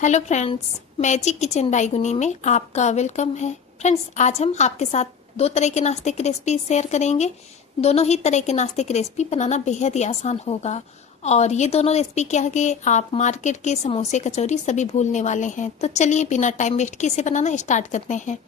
Hello friends, magic kitchen by Guni में आपका welcome है। फ्रेंड्स, आज हम आपके साथ दो तरह के नाश्ते की रेसिपी शेयर करेंगे। दोनों ही तरह के नाश्ते की रेसिपी बनाना बेहद ही आसान होगा और ये दोनों रेसिपी क्या है कि आप मार्केट के समोसे कचौरी सभी भूलने वाले हैं। तो चलिए बिना टाइम वेस्ट किए इसे बनाना स्टार्ट करते हैं।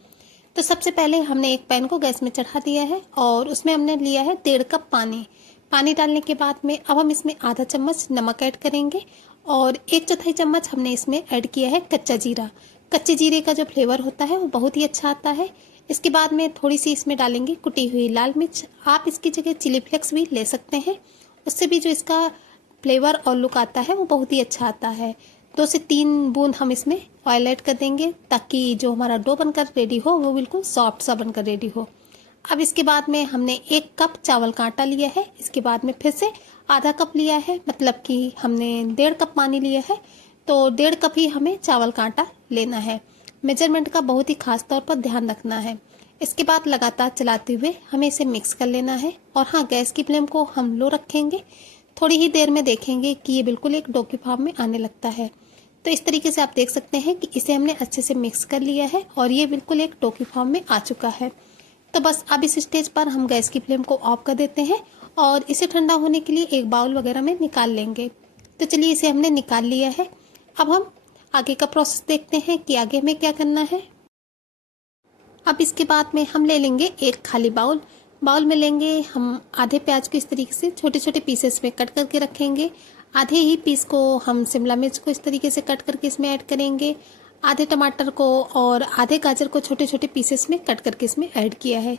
तो सबसे पहले हमने एक पैन को गैस में चढ़ा दिया है और उसमें हमने लिया है 1.5 कप पानी। पानी डालने के बाद में अब हम इसमें आधा चम्मच नमक ऐड करेंगे और 1/4 चम्मच हमने इसमें ऐड किया है कच्चा जीरा। कच्चे जीरे का जो फ्लेवर होता है वो बहुत ही अच्छा आता है। इसके बाद में थोड़ी सी इसमें डालेंगे कुटी हुई लाल मिर्च। आप इसकी जगह चिली फ्लेक्स भी ले सकते हैं, उससे भी जो इसका फ्लेवर और लुक आता है वो बहुत ही अच्छा आता है। 2 से 3 बूंद हम इसमें ऑयल ऐड कर देंगे ताकि जो हमारा डो बनकर रेडी हो वो बिल्कुल सॉफ्ट सा बनकर रेडी हो। अब इसके बाद में हमने 1 कप चावल का आटा लिया है। इसके बाद में फिर से आधा कप लिया है, मतलब कि हमने 1.5 कप पानी लिया है, तो 1.5 कप ही हमें चावल का आटा लेना है। मेजरमेंट का बहुत ही खास तौर पर ध्यान रखना है। इसके बाद लगातार चलाते हुए हमें इसे मिक्स कर लेना है और हाँ, गैस की फ्लेम को हम लो रखेंगे। थोड़ी ही देर में देखेंगे कि ये बिल्कुल एक डो की फॉर्म में आने लगता है। तो इस तरीके से आप देख सकते हैं कि इसे हमने अच्छे से मिक्स कर लिया है और ये बिल्कुल एक डो की फॉर्म में आ चुका है। तो बस अब इस स्टेज पर हम गैस की फ्लेम को ऑफ कर देते हैं और इसे ठंडा होने के लिए एक बाउल वगैरह में निकाल लेंगे। तो चलिए इसे हमने निकाल लिया है। अब हम आगे का प्रोसेस देखते हैं कि आगे हमें क्या करना है। अब इसके बाद में हम ले लेंगे एक खाली बाउल में लेंगे हम आधे प्याज को इस तरीके से छोटे छोटे पीसेस में कट करके रखेंगे। आधे ही पीस को हम शिमला मिर्च को इस तरीके से कट करके इसमें ऐड करेंगे। आधे टमाटर को और आधे गाजर को छोटे छोटे पीसेस में कट करके इसमें ऐड किया है।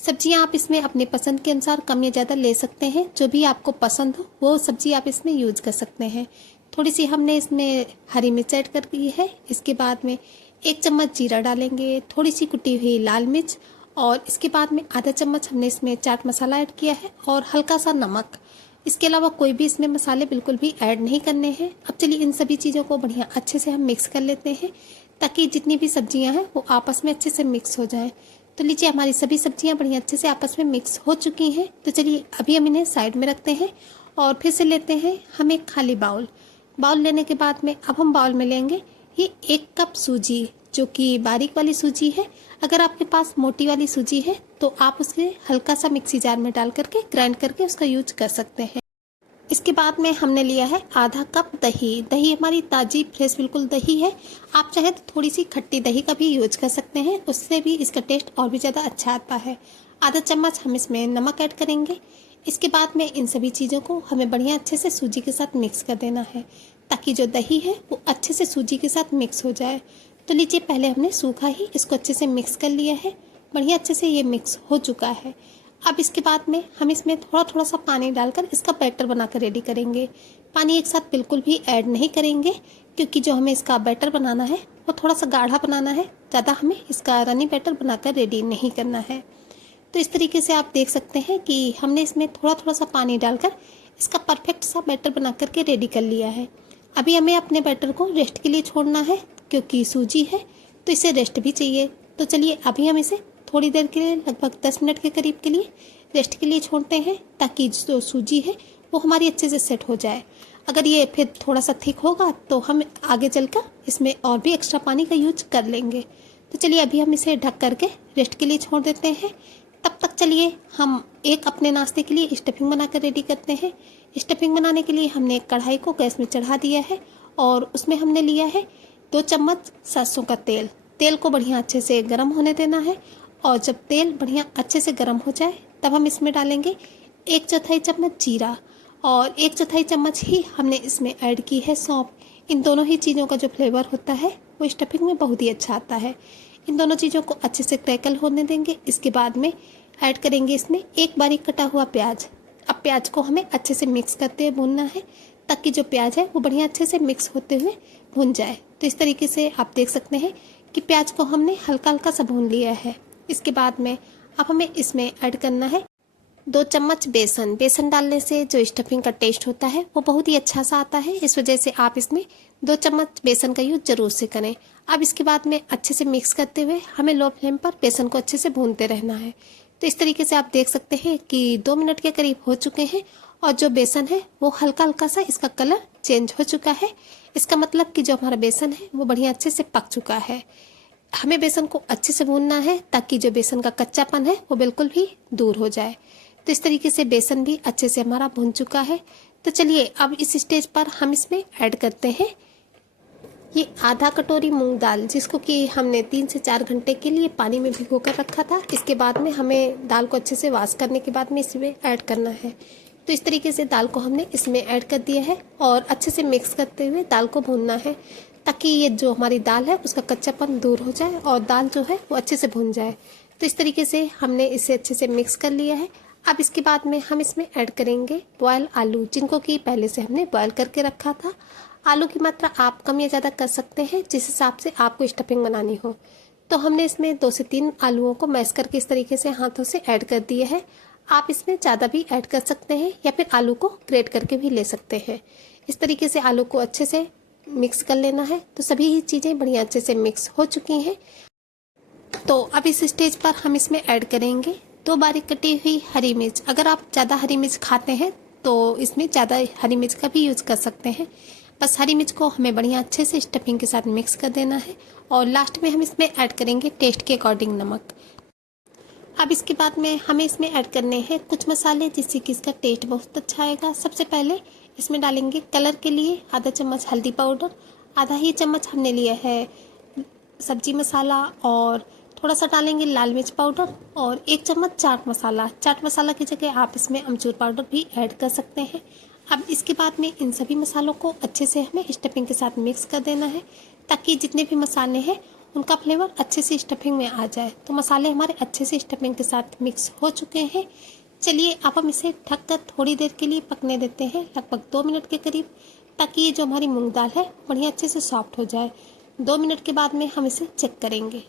सब्जियां आप इसमें अपने पसंद के अनुसार कम या ज़्यादा ले सकते हैं। जो भी आपको पसंद हो वो सब्जी आप इसमें यूज कर सकते हैं। थोड़ी सी हमने इसमें हरी मिर्च ऐड कर दी है। इसके बाद में 1 चम्मच जीरा डालेंगे, थोड़ी सी कुटी हुई लाल मिर्च और इसके बाद में आधा चम्मच हमने इसमें चाट मसाला ऐड किया है और हल्का सा नमक। इसके अलावा कोई भी इसमें मसाले बिल्कुल भी ऐड नहीं करने हैं। अब चलिए इन सभी चीज़ों को बढ़िया अच्छे से हम मिक्स कर लेते हैं ताकि जितनी भी सब्जियां हैं वो आपस में अच्छे से मिक्स हो जाएं। तो लीजिए हमारी सभी सब्जियां बढ़िया अच्छे से आपस में मिक्स हो चुकी हैं। तो चलिए अभी हम इन्हें साइड में रखते हैं और फिर से लेते हैं हम एक खाली बाउल लेने के बाद में अब हम बाउल में लेंगे ये 1 कप सूजी, जो कि बारीक वाली सूजी है। अगर आपके पास मोटी वाली सूजी है तो आप उसे हल्का सा मिक्सी जार में डाल करके ग्राइंड करके उसका यूज कर सकते हैं। इसके बाद में हमने लिया है आधा कप दही हमारी ताज़ी फ्रेश बिल्कुल दही है। आप चाहे तो थोड़ी सी खट्टी दही का भी यूज कर सकते हैं, उससे भी इसका टेस्ट और भी ज़्यादा अच्छा आता है। आधा चम्मच हम इसमें नमक ऐड करेंगे। इसके बाद में इन सभी चीज़ों को हमें बढ़िया अच्छे से सूजी के साथ मिक्स कर देना है ताकि जो दही है वो अच्छे से सूजी के साथ मिक्स हो जाए। तो लीजिए पहले हमने सूखा ही इसको अच्छे से मिक्स कर लिया है। बढ़िया अच्छे से ये मिक्स हो चुका है। अब इसके बाद में हम इसमें थोड़ा थोड़ा सा पानी डालकर इसका बैटर बनाकर रेडी करेंगे। पानी एक साथ बिल्कुल भी ऐड नहीं करेंगे क्योंकि जो हमें इसका बैटर बनाना है वो थोड़ा सा गाढ़ा बनाना है, ज़्यादा हमें इसका रनी बैटर बनाकर रेडी नहीं करना है। तो इस तरीके से आप देख सकते हैं कि हमने इसमें थोड़ा थोड़ा सा पानी डालकर इसका परफेक्ट सा बैटर बना करके रेडी कर लिया है। अभी हमें अपने बैटर को रेस्ट के लिए छोड़ना है क्योंकि सूजी है तो इसे रेस्ट भी चाहिए। तो चलिए अभी हम इसे थोड़ी देर के लिए लगभग 10 मिनट के करीब के लिए रेस्ट के लिए छोड़ते हैं ताकि जो सूजी है वो हमारी अच्छे से सेट हो जाए। अगर ये फिर थोड़ा सा थिक होगा तो हम आगे चलकर इसमें और भी एक्स्ट्रा पानी का यूज कर लेंगे। तो चलिए अभी हम इसे ढक करके रेस्ट के लिए छोड़ देते हैं। तब तक चलिए हम एक अपने नाश्ते के लिए स्टफिंग बनाकर रेडी करते हैं। स्टफिंग बनाने के लिए हमने एक कढ़ाई को गैस में चढ़ा दिया है और उसमें हमने लिया है 2 चम्मच सरसों का तेल को बढ़िया अच्छे से गर्म होने देना है और जब तेल बढ़िया अच्छे से गर्म हो जाए तब हम इसमें डालेंगे 1/4 चम्मच जीरा और 1/4 चम्मच ही हमने इसमें ऐड की है सौंफ। इन दोनों ही चीज़ों का जो फ्लेवर होता है वो स्टफिंग में बहुत ही अच्छा आता है। इन दोनों चीज़ों को अच्छे से क्रैकल होने देंगे। इसके बाद में ऐड करेंगे इसमें एक बारीक कटा हुआ प्याज। अब प्याज को हमें अच्छे से मिक्स करते हुए भूनना है ताकि जो प्याज है वो बढ़िया अच्छे से मिक्स होते हुए भून जाए। तो इस तरीके से आप देख सकते हैं कि प्याज को हमने हल्का हल्का सा भून लिया है। इसके बाद में अब हमें इसमें ऐड करना है 2 चम्मच बेसन डालने से जो स्टफिंग का टेस्ट होता है वो बहुत ही अच्छा सा आता है। इस वजह से आप इसमें 2 चम्मच बेसन का यूज जरूर से करें। अब इसके बाद में अच्छे से मिक्स करते हुए हमें लो फ्लेम पर बेसन को अच्छे से भूनते रहना है। तो इस तरीके से आप देख सकते हैं कि 2 मिनट के करीब हो चुके हैं और जो बेसन है वो हल्का हल्का सा इसका कलर चेंज हो चुका है। इसका मतलब कि जो हमारा बेसन है वो बढ़िया अच्छे से पक चुका है। हमें बेसन को अच्छे से भूनना है ताकि जो बेसन का कच्चापन है वो बिल्कुल भी दूर हो जाए। तो इस तरीके से बेसन भी अच्छे से हमारा भून चुका है। तो चलिए अब इस स्टेज पर हम इसमें ऐड करते हैं ये आधा कटोरी मूंग दाल, जिसको कि हमने 3 से 4 घंटे के लिए पानी में भिगो कर रखा था। इसके बाद में हमें दाल को अच्छे से वॉश करने के बाद में इसमें ऐड करना है। तो इस तरीके से दाल को हमने इसमें ऐड कर दिया है और अच्छे से मिक्स करते हुए दाल को भूनना है ताकि ये जो हमारी दाल है उसका कच्चापन दूर हो जाए और दाल जो है वो अच्छे से भून जाए। तो इस तरीके से हमने इसे अच्छे से मिक्स कर लिया है। अब इसके बाद में हम इसमें ऐड करेंगे बॉयल आलू, जिनको कि पहले से हमने बॉयल करके रखा था। आलू की मात्रा आप कम या ज़्यादा कर सकते हैं जिस हिसाब से आपको स्टफिंग बनानी हो। तो हमने इसमें 2 से 3 आलूओं को मैश करके इस तरीके से हाथों से ऐड कर दिए है। आप इसमें ज़्यादा भी ऐड कर सकते हैं या फिर आलू को ग्रेट करके भी ले सकते हैं। इस तरीके से आलू को अच्छे से मिक्स कर लेना है। तो सभी ही चीज़ें बढ़िया अच्छे से मिक्स हो चुकी हैं। तो अब इस स्टेज पर हम इसमें ऐड करेंगे 2 बारीक कटी हुई हरी मिर्च। अगर आप ज़्यादा हरी मिर्च खाते हैं तो इसमें ज़्यादा हरी मिर्च का भी यूज़ कर सकते हैं। बस हरी मिर्च को हमें बढ़िया अच्छे से स्टफिंग के साथ मिक्स कर देना है और लास्ट में हम इसमें ऐड करेंगे टेस्ट के अकॉर्डिंग नमक। अब इसके बाद में हमें इसमें ऐड करने हैं कुछ मसाले जिससे कि इसका टेस्ट बहुत अच्छा आएगा। सबसे पहले इसमें डालेंगे कलर के लिए आधा चम्मच हल्दी पाउडर, आधा ही चम्मच हमने लिया है सब्जी मसाला और थोड़ा सा डालेंगे लाल मिर्च पाउडर और 1 चम्मच चाट मसाला। चाट मसाला की जगह आप इसमें अमचूर पाउडर भी ऐड कर सकते हैं। अब इसके बाद में इन सभी मसालों को अच्छे से हमें स्टफिंग के साथ मिक्स कर देना है ताकि जितने भी मसाले हैं उनका फ्लेवर अच्छे से स्टफिंग में आ जाए। तो मसाले हमारे अच्छे से स्टफिंग के साथ मिक्स हो चुके हैं। चलिए अब हम इसे ढककर थोड़ी देर के लिए पकने देते हैं, लगभग 2 मिनट के करीब, ताकि ये जो हमारी मूंग दाल है बढ़िया अच्छे से सॉफ्ट हो जाए। 2 मिनट के बाद में हम इसे चेक करेंगे।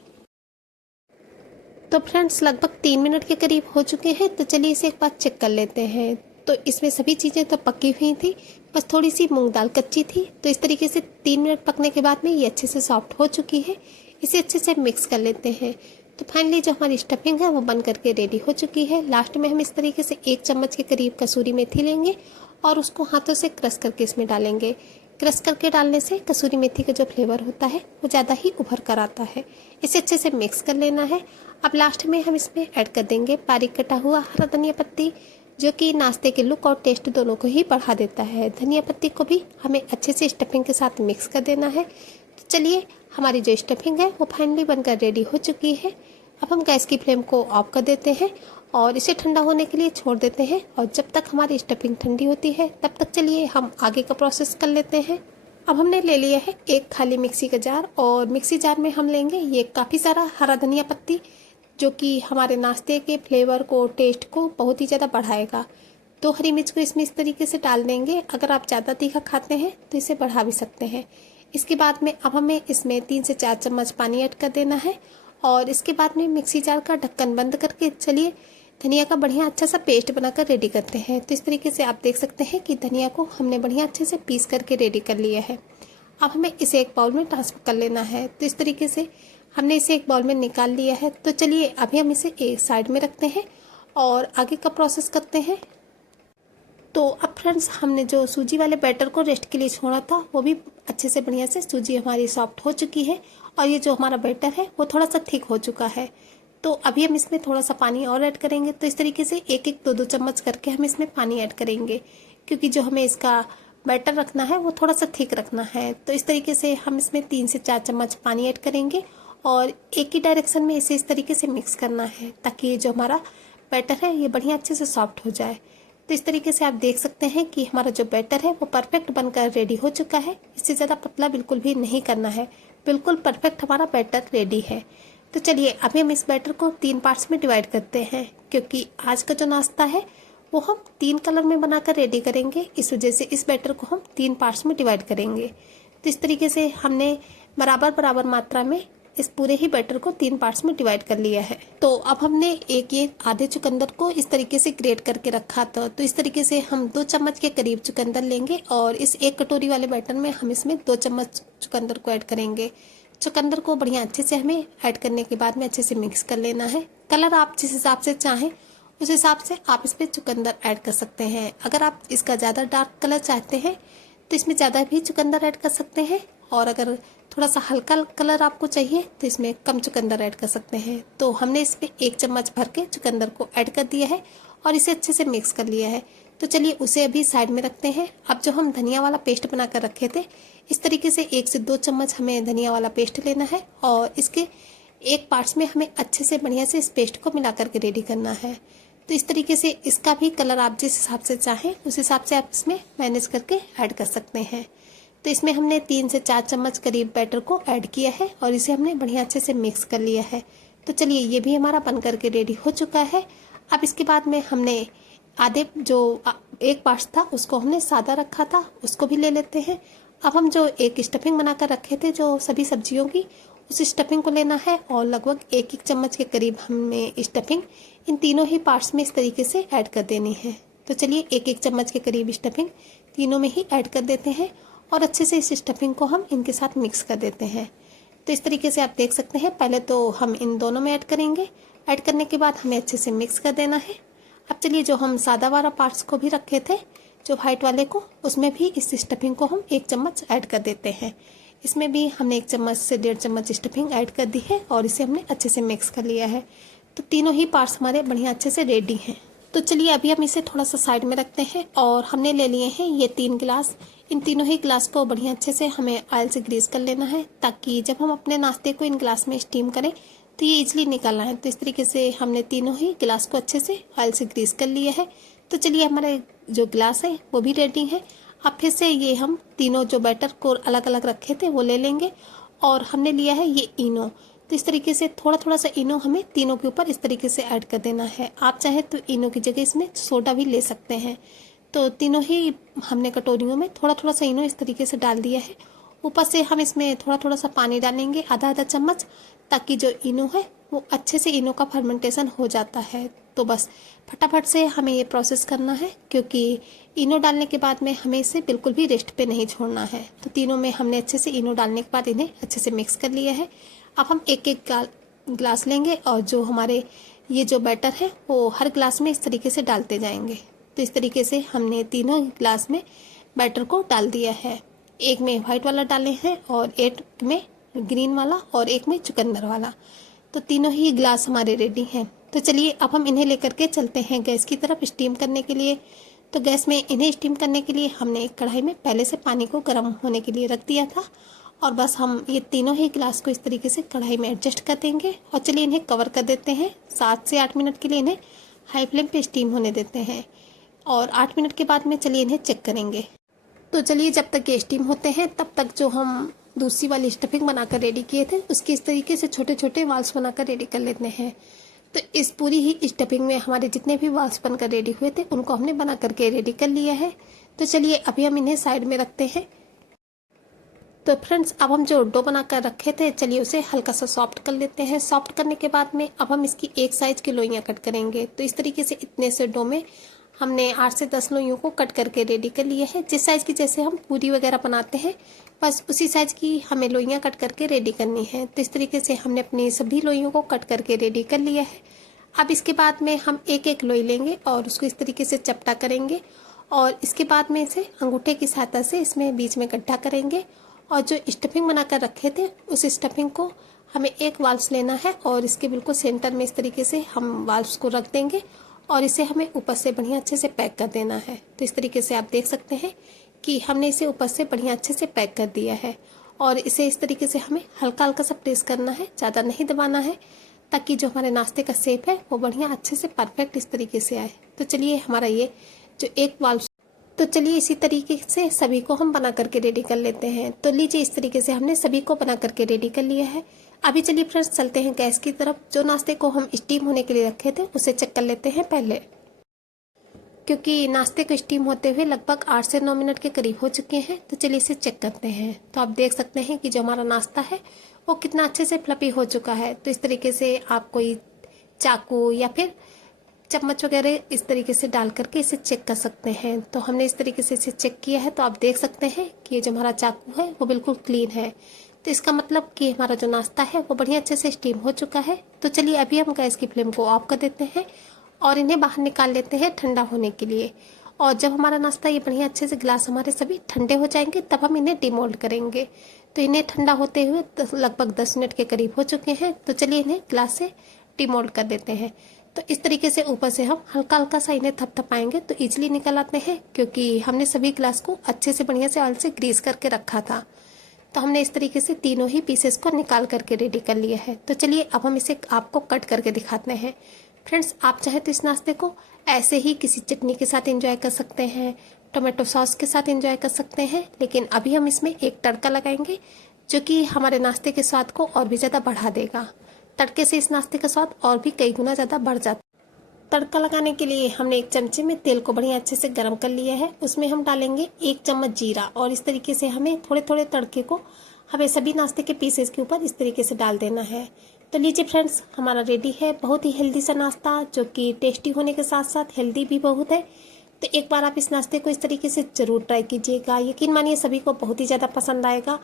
तो फ्रेंड्स लगभग 3 मिनट के करीब हो चुके हैं। तो चलिए इसे एक बार चेक कर लेते हैं। तो इसमें सभी चीज़ें तो पकी हुई थी, बस थोड़ी सी मूंग दाल कच्ची थी। तो इस तरीके से 3 मिनट पकने के बाद में ये अच्छे से सॉफ्ट हो चुकी है। इसे अच्छे से मिक्स कर लेते हैं। तो फाइनली जो हमारी स्टफिंग है वो बन करके रेडी हो चुकी है। लास्ट में हम इस तरीके से 1 चम्मच के करीब कसूरी मेथी लेंगे और उसको हाथों से क्रश करके इसमें डालेंगे। क्रश करके डालने से कसूरी मेथी का जो फ्लेवर होता है वो ज़्यादा ही उभर कर आता है। इसे अच्छे से मिक्स कर लेना है। अब लास्ट में हम इसमें ऐड कर देंगे बारीक कटा हुआ हरा धनिया पत्ती, जो कि नाश्ते के लुक और टेस्ट दोनों को ही बढ़ा देता है। धनिया पत्ती को भी हमें अच्छे से स्टफिंग के साथ मिक्स कर देना है। तो चलिए हमारी जो स्टफिंग है वो फाइनली बनकर रेडी हो चुकी है। अब हम गैस की फ्लेम को ऑफ कर देते हैं और इसे ठंडा होने के लिए छोड़ देते हैं। और जब तक हमारी स्टफिंग ठंडी होती है तब तक चलिए हम आगे का प्रोसेस कर लेते हैं। अब हमने ले लिया है एक खाली मिक्सी का जार और मिक्सी जार में हम लेंगे ये काफ़ी सारा हरा धनिया पत्ती, जो कि हमारे नाश्ते के फ्लेवर को, टेस्ट को बहुत ही ज़्यादा बढ़ाएगा। 2 हरी मिर्च को इसमें इस तरीके से डाल देंगे। अगर आप ज़्यादा तीखा खाते हैं तो इसे बढ़ा भी सकते हैं। इसके बाद में अब हमें इसमें 3 से 4 चम्मच पानी ऐड कर देना है और इसके बाद में मिक्सी जार का ढक्कन बंद करके चलिए धनिया का बढ़िया अच्छा सा पेस्ट बनाकर रेडी करते हैं। तो इस तरीके से आप देख सकते हैं कि धनिया को हमने बढ़िया अच्छे से पीस करके रेडी कर लिया है। अब हमें इसे एक बाउल में ट्रांसफर कर लेना है। तो इस तरीके से हमने इसे एक बाउल में निकाल लिया है। तो चलिए अभी हम इसे एक साइड में रखते हैं और आगे का प्रोसेस करते हैं। तो अब फ्रेंड्स हमने जो सूजी वाले बैटर को रेस्ट के लिए छोड़ा था वो भी अच्छे से बढ़िया से सूजी हमारी सॉफ्ट हो चुकी है और ये जो हमारा बैटर है वो थोड़ा सा थिक हो चुका है। तो अभी हम इसमें थोड़ा सा पानी और ऐड करेंगे। तो इस तरीके से 1-1, 2-2 चम्मच करके हम इसमें पानी ऐड करेंगे, क्योंकि जो हमें इसका बैटर रखना है वो थोड़ा सा थिक रखना है। तो इस तरीके से हम इसमें 3 से 4 चम्मच पानी ऐड करेंगे और एक ही डायरेक्शन में इसे इस तरीके से मिक्स करना है ताकि ये जो हमारा बैटर है ये बढ़िया अच्छे से सॉफ्ट हो जाए। तो इस तरीके से आप देख सकते हैं कि हमारा जो बैटर है वो परफेक्ट बनकर रेडी हो चुका है। इससे ज़्यादा पतला बिल्कुल भी नहीं करना है, बिल्कुल परफेक्ट हमारा बैटर रेडी है। तो चलिए अभी हम इस बैटर को 3 पार्ट्स में डिवाइड करते हैं, क्योंकि आज का जो नाश्ता है वो हम 3 कलर में बनाकर रेडी करेंगे। इस वजह से इस बैटर को हम 3 पार्ट्स में डिवाइड करेंगे। तो इस तरीके से हमने बराबर बराबर मात्रा में इस पूरे ही बैटर को 3 पार्ट्स में डिवाइड कर लिया है। तो अब हमने ये आधे चुकंदर को इस तरीके से ग्रेट करके रखा था। तो इस तरीके से हम 2 चम्मच के करीब चुकंदर लेंगे और इस 1 कटोरी वाले बैटर में हम इसमें 2 चम्मच चुकंदर को ऐड करेंगे। चुकंदर को बढ़िया अच्छे से हमें ऐड करने के बाद में अच्छे से मिक्स कर लेना है। कलर आप जिस हिसाब से चाहें उस हिसाब से आप इसमें चुकंदर ऐड कर सकते हैं। अगर आप इसका ज़्यादा डार्क कलर चाहते हैं तो इसमें ज़्यादा भी चुकंदर ऐड कर सकते हैं, और अगर थोड़ा सा हल्का कलर आपको चाहिए तो इसमें कम चुकंदर ऐड कर सकते हैं। तो हमने इसमें 1 चम्मच भर के चुकंदर को ऐड कर दिया है और इसे अच्छे से मिक्स कर लिया है। तो चलिए उसे अभी साइड में रखते हैं। अब जो हम धनिया वाला पेस्ट बना कर रखे थे, इस तरीके से 1 से 2 चम्मच हमें धनिया वाला पेस्ट लेना है और इसके एक पार्ट्स में हमें अच्छे से बढ़िया से इस पेस्ट को मिला करके रेडी करना है। तो इस तरीके से इसका भी कलर आप जिस हिसाब से चाहें उस हिसाब से आप इसमें मैनेज करके ऐड कर सकते हैं। तो इसमें हमने 3 से 4 चम्मच करीब बैटर को ऐड किया है और इसे हमने बढ़िया अच्छे से मिक्स कर लिया है। तो चलिए ये भी हमारा बन करके रेडी हो चुका है। अब इसके बाद में हमने आधे जो एक पार्ट था उसको हमने सादा रखा था, उसको भी ले लेते हैं। अब हम जो एक स्टफिंग बनाकर रखे थे जो सभी सब्जियों की, उस स्टफिंग को लेना है और लगभग 1-1 चम्मच के करीब हमें स्टफिंग इन तीनों ही पार्ट्स में इस तरीके से ऐड कर देनी है। तो चलिए 1-1 चम्मच के करीब स्टफिंग तीनों में ही ऐड कर देते हैं और अच्छे से इस स्टफिंग को हम इनके साथ मिक्स कर देते हैं। तो इस तरीके से आप देख सकते हैं, पहले तो हम इन दोनों में ऐड करेंगे। ऐड करने के बाद हमें अच्छे से मिक्स कर देना है। अब चलिए जो हम सादा वाला पार्ट्स को भी रखे थे, जो वाइट वाले को, उसमें भी इस स्टफिंग को हम 1 चम्मच ऐड कर देते हैं। इसमें भी हमने 1 चम्मच से 1.5 चम्मच स्टफिंग ऐड कर दी है और इसे हमने अच्छे से मिक्स कर लिया है। तो तीनों ही पार्ट्स हमारे बढ़िया अच्छे से रेडी हैं। तो चलिए अभी हम इसे थोड़ा सा साइड में रखते हैं और हमने ले लिए हैं ये 3 गिलास। इन तीनों ही गिलास को बढ़िया अच्छे से हमें ऑयल से ग्रीस कर लेना है, ताकि जब हम अपने नाश्ते को इन गिलास में स्टीम करें तो ये इजली निकलना है। तो इस तरीके से हमने तीनों ही गिलास को अच्छे से ऑयल से ग्रीस कर लिया है। तो चलिए हमारे जो गिलास है वो भी रेडी है। अब फिर से ये हम तीनों जो बैटर को अलग अलग रखे थे वो ले लेंगे और हमने लिया है ये इनो। तो इस तरीके से थोड़ा थोड़ा सा इनो हमें तीनों के ऊपर इस तरीके से ऐड कर देना है। आप चाहे तो इनो की जगह इसमें सोडा भी ले सकते हैं। तो तीनों ही हमने कटोरियों में थोड़ा थोड़ा सा इनो इस तरीके से डाल दिया है। ऊपर से हम इसमें थोड़ा थोड़ा सा पानी डालेंगे, आधा चम्मच, ताकि जो इनो है वो अच्छे से इनो का फर्मेंटेशन हो जाता है। तो बस फटाफट से हमें ये प्रोसेस करना है, क्योंकि इनो डालने के बाद में हमें इसे बिल्कुल भी रेस्ट पे नहीं छोड़ना है। तो तीनों में हमने अच्छे से इनो डालने के बाद इन्हें अच्छे से मिक्स कर लिया है। अब हम 1-1 ग्लास लेंगे और जो हमारे ये जो बैटर है वो हर ग्लास में इस तरीके से डालते जाएंगे। तो इस तरीके से हमने तीनों ग्लास में बैटर को डाल दिया है। एक में वाइट वाला डाले हैं और एक में ग्रीन वाला और एक में चुकंदर वाला। तो तीनों ही ग्लास हमारे रेडी हैं। तो चलिए अब हम इन्हें लेकर के चलते हैं गैस की तरफ स्टीम करने के लिए। तो गैस में इन्हें स्टीम करने के लिए हमने एक कढ़ाई में पहले से पानी को गर्म होने के लिए रख दिया था और बस हम ये तीनों ही ग्लास को इस तरीके से कढ़ाई में एडजस्ट कर देंगे और चलिए इन्हें कवर कर देते हैं। 7 से 8 मिनट के लिए इन्हें हाई फ्लेम पे स्टीम होने देते हैं और 8 मिनट के बाद में चलिए इन्हें चेक करेंगे। तो चलिए जब तक ये स्टीम होते हैं तब तक जो हम दूसरी वाली स्टफिंग बनाकर रेडी किए थे उसके इस तरीके से छोटे छोटे वाल्स बनाकर रेडी कर लेते हैं। तो इस पूरी ही स्टफिंग में हमारे जितने भी वाल्स बनकर रेडी हुए थे उनको हमने बना करके रेडी कर लिया है। तो चलिए अभी हम इन्हें साइड में रखते हैं। तो फ्रेंड्स अब हम जो डो बनाकर रखे थे चलिए उसे हल्का सा सॉफ्ट कर लेते हैं। सॉफ्ट करने के बाद में अब हम इसकी एक साइज की लोइयां कट करेंगे। तो इस तरीके से इतने से डो में हमने 8 से 10 लोइयों को कट करके रेडी कर लिया है। जिस साइज़ की जैसे हम पूरी वगैरह बनाते हैं बस उसी साइज़ की हमें लोइयां कट करके रेडी करनी है। तो इस तरीके से हमने अपनी सभी लोइयों को कट करके रेडी कर लिया है। अब इसके बाद में हम एक एक लोई लेंगे और उसको इस तरीके से चपटा करेंगे और इसके बाद में इसे अंगूठे की सहायता से इसमें बीच में गड्ढा करेंगे और जो स्टफिंग बनाकर रखे थे उस स्टफिंग को हमें एक वाल्व्स लेना है और इसके बिल्कुल सेंटर में इस तरीके से हम वाल्व्स को रख देंगे और इसे हमें ऊपर से बढ़िया अच्छे से पैक कर देना है। तो इस तरीके से आप देख सकते हैं कि हमने इसे ऊपर से बढ़िया अच्छे से पैक कर दिया है और इसे इस तरीके से हमें हल्का हल्का सा प्रेस करना है, ज़्यादा नहीं दबाना है, ताकि जो हमारे नाश्ते का शेप है वो बढ़िया अच्छे से परफेक्ट इस तरीके से आए। तो चलिए हमारा ये जो एक वाल्व, तो चलिए इसी तरीके से सभी को हम बना करके रेडी कर लेते हैं। तो लीजिए इस तरीके से हमने सभी को बना करके रेडी कर लिया है। अभी चलिए फ्रेंड्स चलते हैं गैस की तरफ। जो नाश्ते को हम स्टीम होने के लिए रखे थे उसे चेक कर लेते हैं पहले, क्योंकि नाश्ते को स्टीम होते हुए लगभग 8 से 9 मिनट के करीब हो चुके हैं। तो चलिए इसे चेक करते हैं। तो आप देख सकते हैं कि जो हमारा नाश्ता है वो कितना अच्छे से फ्लफी हो चुका है। तो इस तरीके से आप कोई चाकू या फिर चम्मच वगैरह इस तरीके से डाल करके इसे चेक कर सकते हैं। तो हमने इस तरीके से इसे चेक किया है। तो आप देख सकते हैं कि ये जो हमारा चाकू है वो बिल्कुल क्लीन है। तो इसका मतलब कि हमारा जो नाश्ता है वो बढ़िया अच्छे से स्टीम हो चुका है। तो चलिए अभी हम गैस की फ्लेम को ऑफ कर देते हैं और इन्हें बाहर निकाल लेते हैं ठंडा होने के लिए। और जब हमारा नाश्ता ये बढ़िया अच्छे से गिलास हमारे सभी ठंडे हो जाएंगे तब हम इन्हें डिमोल्ड करेंगे। तो इन्हें ठंडा होते हुए लगभग 10 मिनट के करीब हो चुके हैं। तो चलिए इन्हें गिलास से डिमोल्ड कर देते हैं। तो इस तरीके से ऊपर से हम हल्का हल्का सा इन्हें थपथपाएंगे तो इजीली निकल आते हैं, क्योंकि हमने सभी गिलास को अच्छे से बढ़िया से ऑयल से ग्रीस करके रखा था। तो हमने इस तरीके से तीनों ही पीसेस को निकाल करके रेडी कर लिया है। तो चलिए अब हम इसे आपको कट करके दिखाते हैं। फ्रेंड्स, आप चाहे तो इस नाश्ते को ऐसे ही किसी चटनी के साथ एंजॉय कर सकते हैं, टोमेटो सॉस के साथ एंजॉय कर सकते हैं, लेकिन अभी हम इसमें एक तड़का लगाएंगे जो कि हमारे नाश्ते के स्वाद को और भी ज़्यादा बढ़ा देगा। तड़के से इस नाश्ते का स्वाद और भी कई गुना ज़्यादा बढ़ जाता है। तड़का लगाने के लिए हमने एक चमचे में तेल को बढ़िया अच्छे से गर्म कर लिया है। उसमें हम डालेंगे 1 चम्मच जीरा और इस तरीके से हमें थोड़े थोड़े तड़के को हमें सभी नाश्ते के पीसेस के ऊपर इस तरीके से डाल देना है। तो लीजिए फ्रेंड्स, हमारा रेडी है बहुत ही हेल्दी सा नाश्ता, जो कि टेस्टी होने के साथ साथ हेल्दी भी बहुत है। तो एक बार आप इस नाश्ते को इस तरीके से ज़रूर ट्राई कीजिएगा। यकीन मानिए सभी को बहुत ही ज़्यादा पसंद आएगा।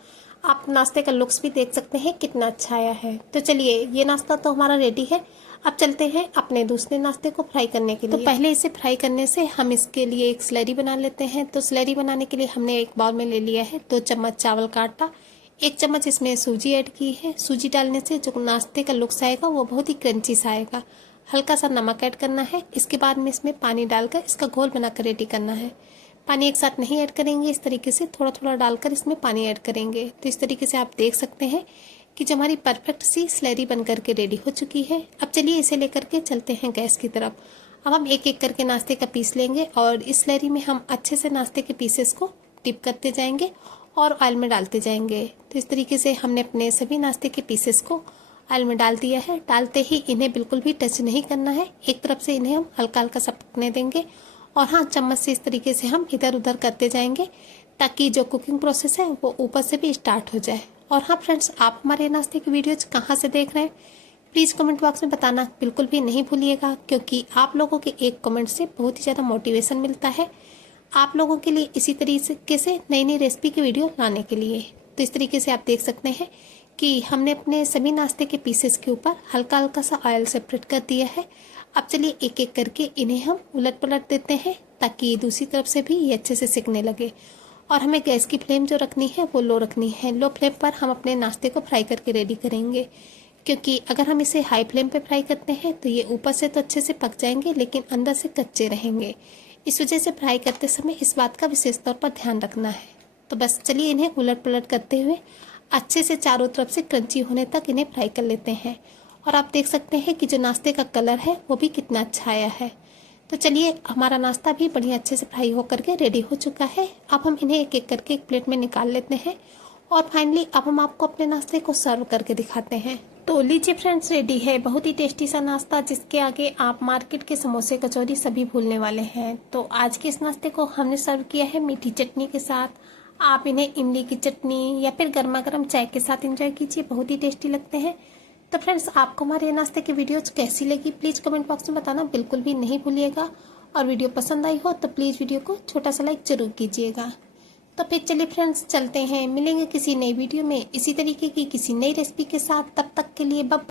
आप नाश्ते का लुक्स भी देख सकते हैं कितना अच्छा आया है। तो चलिए, ये नाश्ता तो हमारा रेडी है। अब चलते हैं अपने दूसरे नाश्ते को फ्राई करने के लिए। तो पहले इसे फ्राई करने से हम इसके लिए एक स्लरी बना लेते हैं। तो स्लरी बनाने के लिए हमने एक बाउल में ले लिया है 2 चम्मच चावल का आटा, 1 चम्मच इसमें सूजी ऐड की है। सूजी डालने से जो नाश्ते का लुक्स आएगा वो बहुत ही क्रंची सा आएगा। हल्का सा नमक ऐड करना है। इसके बाद में इसमें पानी डालकर इसका घोल बनाकर रेडी करना है। पानी एक साथ नहीं ऐड करेंगे, इस तरीके से थोड़ा थोड़ा डालकर इसमें पानी ऐड करेंगे। तो इस तरीके से आप देख सकते हैं कि जो हमारी परफेक्ट सी स्लरी बन करके रेडी हो चुकी है। अब चलिए इसे लेकर के चलते हैं गैस की तरफ। अब हम एक एक करके नाश्ते का पीस लेंगे और इस स्लरी में हम अच्छे से नाश्ते के पीसेस को डिप करते जाएंगे और ऑयल में डालते जाएंगे। तो इस तरीके से हमने अपने सभी नाश्ते के पीसेस को ऑयल में डाल दिया है। डालते ही इन्हें बिल्कुल भी टच नहीं करना है, एक तरफ से इन्हें हम हल्का हल्का सा पकने देंगे और हाँ, चम्मच से इस तरीके से हम इधर उधर करते जाएंगे ताकि जो कुकिंग प्रोसेस है वो ऊपर से भी स्टार्ट हो जाए। और हाँ फ्रेंड्स, आप हमारे नाश्ते की वीडियोज कहाँ से देख रहे हैं प्लीज़ कमेंट बॉक्स में बताना बिल्कुल भी नहीं भूलिएगा, क्योंकि आप लोगों के एक कमेंट से बहुत ही ज़्यादा मोटिवेशन मिलता है आप लोगों के लिए इसी तरीके से नई नई रेसिपी की वीडियो लाने के लिए। तो इस तरीके से आप देख सकते हैं कि हमने अपने सभी नाश्ते के पीसेस के ऊपर हल्का हल्का सा ऑयल सेपरेट कर दिया है। अब चलिए एक एक करके इन्हें हम उलट पलट देते हैं ताकि दूसरी तरफ से भी ये अच्छे से सिकने लगे। और हमें गैस की फ्लेम जो रखनी है वो लो रखनी है। लो फ्लेम पर हम अपने नाश्ते को फ्राई करके रेडी करेंगे, क्योंकि अगर हम इसे हाई फ्लेम पे फ्राई करते हैं तो ये ऊपर से तो अच्छे से पक जाएंगे लेकिन अंदर से कच्चे रहेंगे। इस वजह से फ्राई करते समय इस बात का विशेष तौर पर ध्यान रखना है। तो बस चलिए इन्हें उलट पलट करते हुए अच्छे से चारों तरफ से क्रंची होने तक इन्हें फ्राई कर लेते हैं। और आप देख सकते हैं कि जो नाश्ते का कलर है वो भी कितना अच्छा आया है। तो चलिए, हमारा नाश्ता भी बढ़िया अच्छे से फ्राई होकर के रेडी हो चुका है। अब हम इन्हें एक एक करके एक प्लेट में निकाल लेते हैं और फाइनली अब हम आपको अपने नाश्ते को सर्व करके दिखाते हैं। तो लीजिए फ्रेंड्स, रेडी है बहुत ही टेस्टी सा नाश्ता, जिसके आगे आप मार्केट के समोसे कचौरी सभी भूलने वाले हैं। तो आज के इस नाश्ते को हमने सर्व किया है मीठी चटनी के साथ। आप इन्हें इमली की चटनी या फिर गर्मा गर्म चाय के साथ एंजॉय कीजिए, बहुत ही टेस्टी लगते हैं। तो फ्रेंड्स, आपको हमारे नाश्ते की वीडियोज कैसी लगी प्लीज़ कमेंट बॉक्स में बताना बिल्कुल भी नहीं भूलिएगा। और वीडियो पसंद आई हो तो प्लीज़ वीडियो को छोटा सा लाइक जरूर कीजिएगा। तो फिर चलिए फ्रेंड्स, चलते हैं, मिलेंगे किसी नई वीडियो में इसी तरीके की किसी नई रेसिपी के साथ। तब तक के लिए बाय।